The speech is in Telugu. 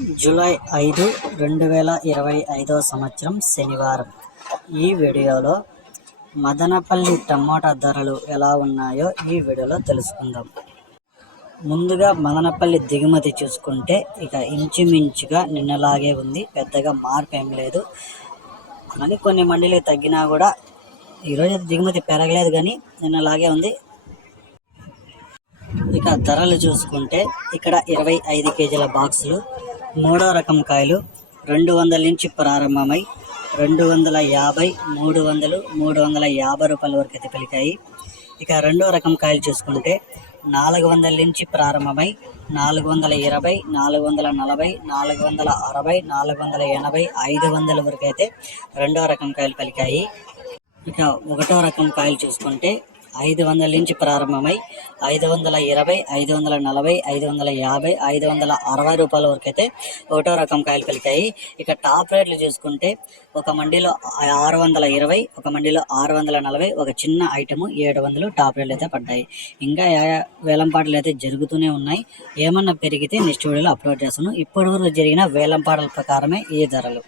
జూలై ఐదు రెండు వేల ఇరవై ఐదో సంవత్సరం శనివారం. ఈ వీడియోలో మదనపల్లి టమోటా ధరలు ఎలా ఉన్నాయో ఈ వీడియోలో తెలుసుకుందాం. ముందుగా మదనపల్లి దిగుమతి చూసుకుంటే ఇక ఇంచుమించుగా నిన్నలాగే ఉంది. పెద్దగా మార్పు ఏం లేదు. కానీ కొన్ని మండీలు తగ్గినా కూడా ఈరోజు దిగుమతి పెరగలేదు కానీ నిన్నలాగే ఉంది. ఇక ధరలు చూసుకుంటే ఇక్కడ ఇరవై ఐదు కేజీల బాక్సులు మూడో రకం కాయలు రెండు వందల నుంచి ప్రారంభమై రెండు వందల యాభై మూడు వందలు మూడు వందల యాభై రూపాయల వరకు అయితే పలికాయి ఇక రెండో రకం కాయలు చూసుకుంటే నాలుగు వందల నుంచి ప్రారంభమై నాలుగు వందల ఇరవై నాలుగు వందల నలభై నాలుగు వందల అరవై నాలుగు వందల ఎనభై ఐదు వందల వరకు అయితే రెండో రకం కాయలు పలికాయి. ఇక ఒకటో రకం కాయలు చూసుకుంటే ఐదు వందల నుంచి ప్రారంభమై ఐదు వందల ఇరవై ఐదు వందల నలభై ఐదు వందల యాభై ఐదు వందల అరవై రూపాయల వరకు అయితే ఒకటో రకం కాయలు పలికాయి. ఇక టాప్ రేట్లు చూసుకుంటే ఒక మండీలో ఆరు వందల ఇరవై ఒక మండీలో ఆరు వందల నలభై ఒక చిన్న ఐటము ఏడు వందలు టాప్ రేట్లు అయితే పడ్డాయి. ఇంకా వేలంపాటలు అయితే జరుగుతూనే ఉన్నాయి. ఏమన్నా పెరిగితే నెక్స్ట్ వీడియోలో అప్లోడ్ చేస్తాను. ఇప్పటివరకు జరిగిన వేలంపాటల ప్రకారమే ఈ ధరలు.